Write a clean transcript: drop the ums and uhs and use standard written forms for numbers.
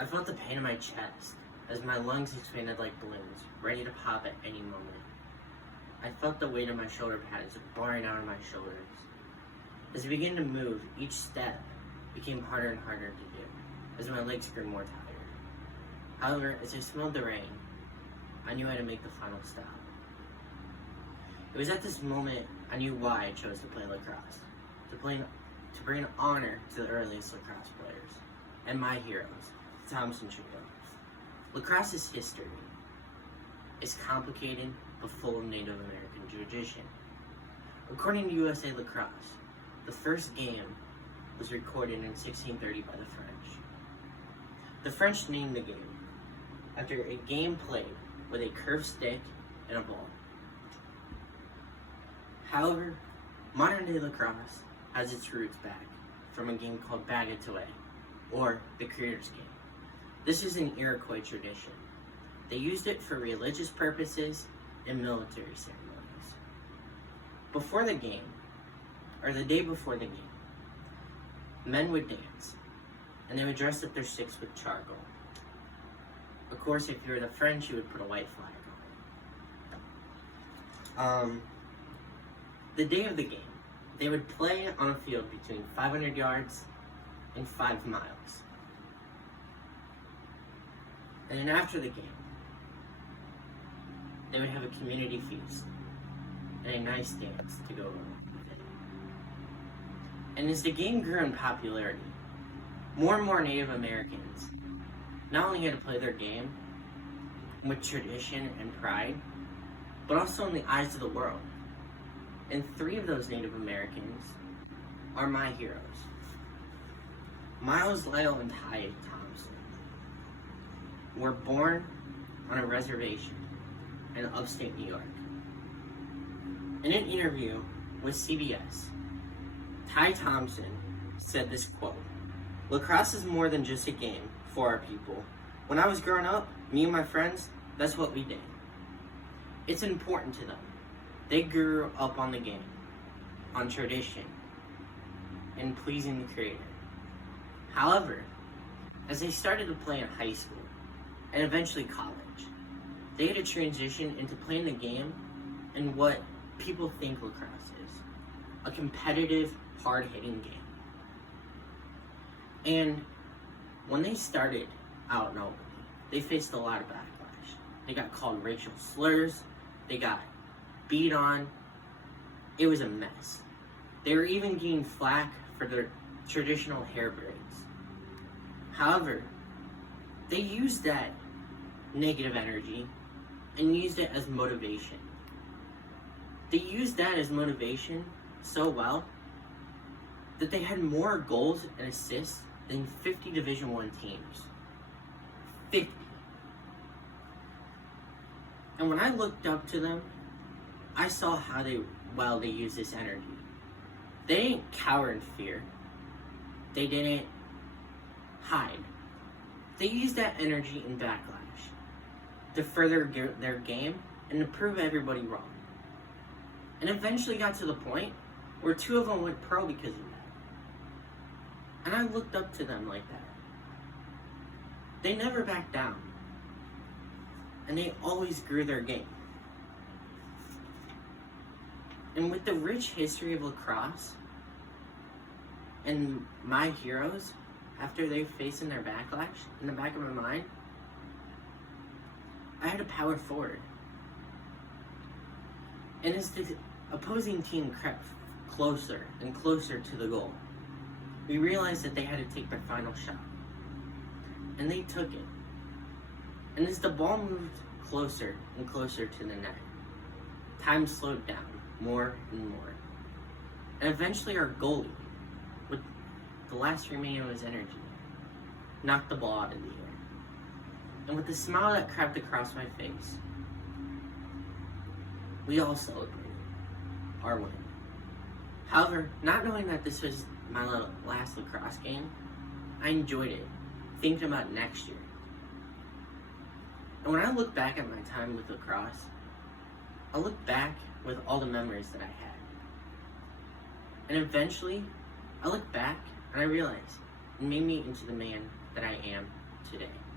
I felt the pain in my chest as my lungs expanded like balloons, ready to pop at any moment. I felt the weight of my shoulder pads barring out of my shoulders. As I began to move, each step became harder and harder to do, as my legs grew more tired. However, as I smelled the rain, I knew I had to make the final stop. It was at this moment I knew why I chose to play lacrosse, to bring honor to the earliest lacrosse players, and my heroes, the Thompson Trio. Lacrosse's history is complicated but full of Native American tradition. According to USA Lacrosse, the first game was recorded in 1630 by the French. The French named the game after a game played with a curved stick and a ball. However, modern-day lacrosse has its roots back from a game called Bagatoué, or the Creator's Game. This is an Iroquois tradition. They used it for religious purposes and military ceremonies. Before the game, or the day before the game, men would dance, and they would dress up their sticks with charcoal. Of course, if you were the French, you would put a white flag on it. The day of the game, they would play on a field between 500 yards and 5 miles. And then after the game, they would have a community feast and a nice dance to go along with it. And as the game grew in popularity, more and more Native Americans not only had to play their game with tradition and pride, but also in the eyes of the world. And 3 of those Native Americans are my heroes. Miles, Lyle, and Ty Thompson were born on a reservation in upstate New York. In an interview with CBS, Ty Thompson said this quote, "Lacrosse is more than just a game for our people. When I was growing up, me and my friends, that's what we did. It's important to them. They grew up on the game, on tradition, and pleasing the Creator. However, as they started to play in high school, and eventually college, they had to transition into playing the game in what people think lacrosse is, a competitive, hard-hitting game. And when they started out in Albany, they faced a lot of backlash. They got called racial slurs, they got beat on. It was a mess. They were even getting flack for their traditional hair braids. However, they used that negative energy and used it as motivation. They used that as motivation so well that they had more goals and assists than 50 Division I teams. 50. And when I looked up to them, I saw how they used this energy. They didn't cower in fear. They didn't hide. They used that energy in backlash to further their game and to prove everybody wrong. And eventually got to the point where 2 of them went pro because of that. And I looked up to them like that. They never backed down. And they always grew their game. And with the rich history of lacrosse and my heroes, after they facing their backlash, in the back of my mind, I had to power forward. And as the opposing team crept closer and closer to the goal, we realized that they had to take their final shot. And they took it. And as the ball moved closer and closer to the net, time slowed down more and more. And eventually our goalie, with the last remaining of his energy, knocked the ball out of the air. And with the smile that crept across my face, we all celebrated our win. However, not knowing that this was my last lacrosse game, I enjoyed it, thinking about next year. And when I look back at my time with lacrosse, I look back with all the memories that I had. And eventually, I look back and I realize it made me into the man that I am today.